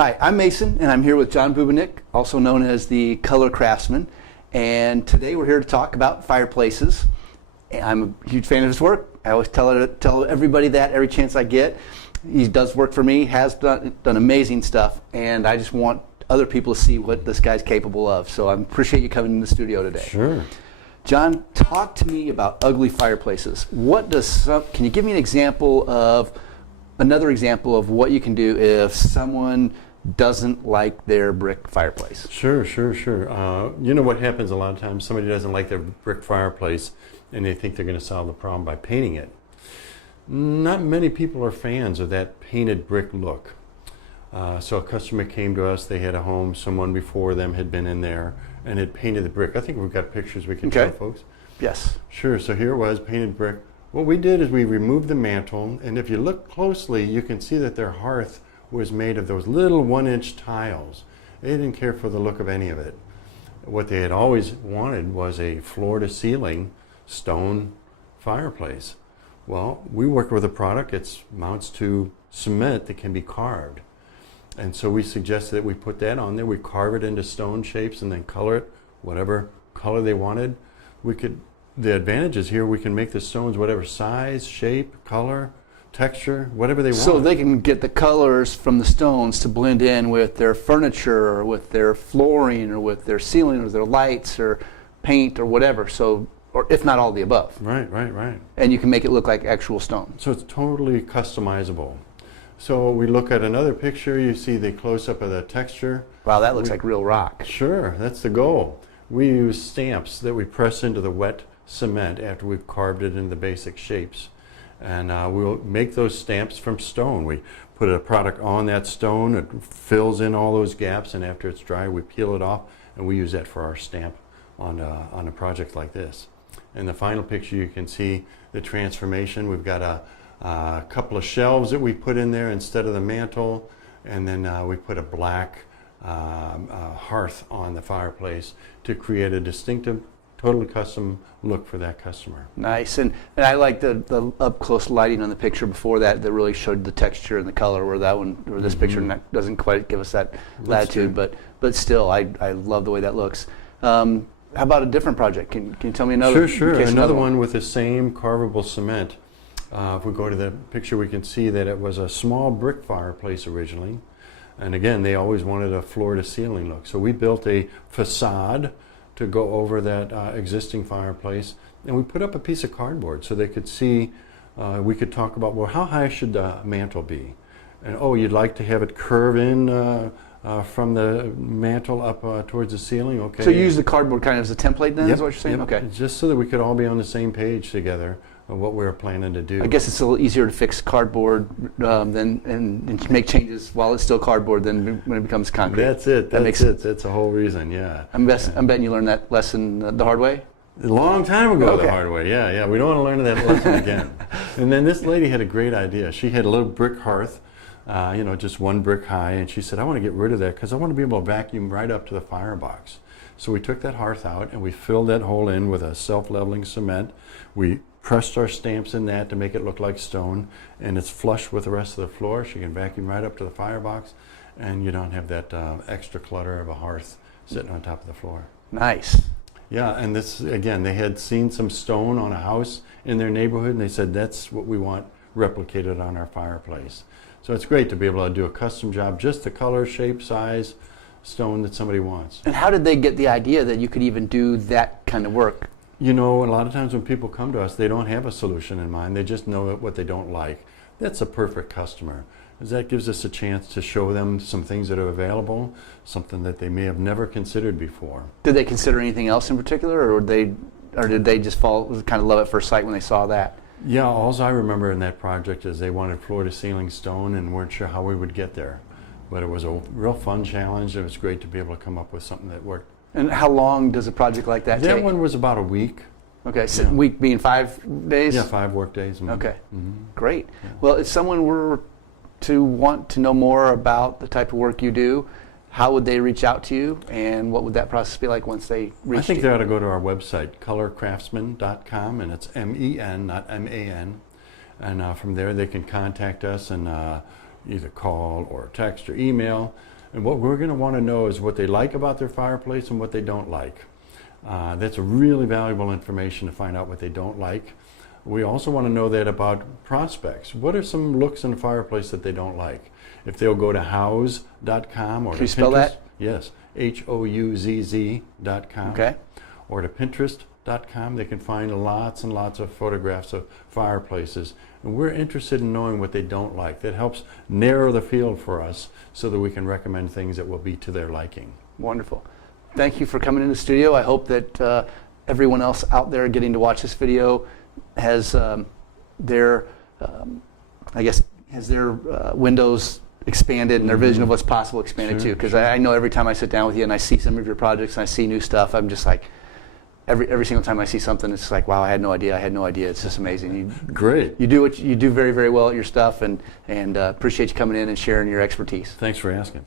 Hi, I'm Mason, and I'm here with John Bubenik, also known as the Color Craftsmen. And today we're here to talk about fireplaces. I'm a huge fan of his work. I always tell everybody that every chance I get. He does work for me, has done amazing stuff, and I just want other people to see what this guy's capable of. So I appreciate you coming in the studio today. Sure. John, talk to me about ugly fireplaces. Can you give me another example of what you can do if someone doesn't like their brick fireplace? Sure. You know what happens a lot of times? Somebody doesn't like their brick fireplace and they think they're going to solve the problem by painting it. Not many people are fans of that painted brick look. So a customer came to us, they had a home, someone before them had been in there and had painted the brick. I think we've got pictures we can show folks. Yes. Sure, so here it was, painted brick. What we did is we removed the mantle, and if you look closely, you can see that their hearth was made of those little 1-inch tiles. They didn't care for the look of any of it. What they had always wanted was a floor-to-ceiling stone fireplace. Well, we work with a product, it mounts to cement that can be carved. And so we suggested that we put that on there, we carve it into stone shapes and then color it whatever color they wanted. The advantage is here, we can make the stones whatever size, shape, color, texture, whatever they want. So they can get the colors from the stones to blend in with their furniture or with their flooring or with their ceiling or their lights or paint or whatever. So, or if not all of the above. Right. And you can make it look like actual stone. So it's totally customizable. So we look at another picture, you see the close-up of the texture. Wow, that looks like real rock. Sure, that's the goal. We use stamps that we press into the wet cement after we've carved it into the basic shapes. And we'll make those stamps from stone. We put a product on that stone, it fills in all those gaps, and after it's dry, we peel it off, and we use that for our stamp on a project like this. In the final picture, you can see the transformation. We've got a couple of shelves that we put in there instead of the mantle, and then we put a black hearth on the fireplace to create a distinctive, totally custom look for that customer. Nice, and I like the up close lighting on the picture before that really showed the texture and the color. Where this picture doesn't quite give us that latitude, but still, I love the way that looks. How about a different project? Can you tell me another? Sure. Another one with the same carvable cement. If we go to the picture, we can see that it was a small brick fireplace originally. And again, they always wanted a floor-to-ceiling look. So we built a facade to go over that existing fireplace. And we put up a piece of cardboard so they could see, we could talk about, well, how high should the mantle be? And, oh, you'd like to have it curve in from the mantle up towards the ceiling? Okay. So you use the cardboard kind of as a template then, is what you're saying? Yep. Okay. Just so that we could all be on the same page together of what we were planning to do. I guess it's a little easier to fix cardboard and make changes while it's still cardboard than when it becomes concrete. That's it. That makes sense. That's the whole reason, yeah. I'm betting you learned that lesson the hard way? A long time ago, Okay. The hard way, yeah. We don't want to learn that lesson again. And then this lady had a great idea. She had a little brick hearth, just one brick high, and she said, I want to get rid of that because I want to be able to vacuum right up to the firebox. So we took that hearth out and we filled that hole in with a self-leveling cement. We pressed our stamps in that to make it look like stone, and it's flush with the rest of the floor. She can vacuum right up to the firebox, and you don't have that extra clutter of a hearth sitting on top of the floor. Nice. Yeah, and this, again, they had seen some stone on a house in their neighborhood, and they said, that's what we want replicated on our fireplace. So it's great to be able to do a custom job, just the color, shape, size, stone that somebody wants. And how did they get the idea that you could even do that kind of work? You know, a lot of times when people come to us, they don't have a solution in mind. They just know what they don't like. That's a perfect customer, because that gives us a chance to show them some things that are available, something that they may have never considered before. Did they consider anything else in particular, or did they just kind of love at first sight when they saw that? Yeah, all I remember in that project is they wanted floor-to-ceiling stone and weren't sure how we would get there. But it was a real fun challenge. It was great to be able to come up with something that worked. And how long does a project like that take? That one was about a week. Okay, so week being 5 days? Yeah, 5 work days. Mm-hmm. Okay, Mm-hmm. Great. Yeah. Well, if someone were to want to know more about the type of work you do, how would they reach out to you, and what would that process be like once they reach I think you? they ought to go to our website, colorcraftsmen.com, and it's M-E-N, not M-A-N. And from there they can contact us and either call or text or email. And what we're going to want to know is what they like about their fireplace and what they don't like. That's a really valuable information to find out what they don't like. We also want to know that about prospects. What are some looks in a fireplace that they don't like? If they'll go to houzz.com or Can to you spell Pinterest, that? yes, HOUZZ.com. Okay. Or to Pinterest.com, they can find lots and lots of photographs of fireplaces. And we're interested in knowing what they don't like. That helps narrow the field for us so that we can recommend things that will be to their liking. Wonderful. Thank you for coming in the studio. I hope that everyone else out there getting to watch this video has their windows expanded and their vision of what's possible expanded too. Because I know every time I sit down with you and I see some of your projects and I see new stuff, I'm just like, every single time I see something, it's like, wow, I had no idea. It's just amazing. Great. You do what you do very, very well at your stuff, and appreciate you coming in and sharing your expertise. Thanks for asking.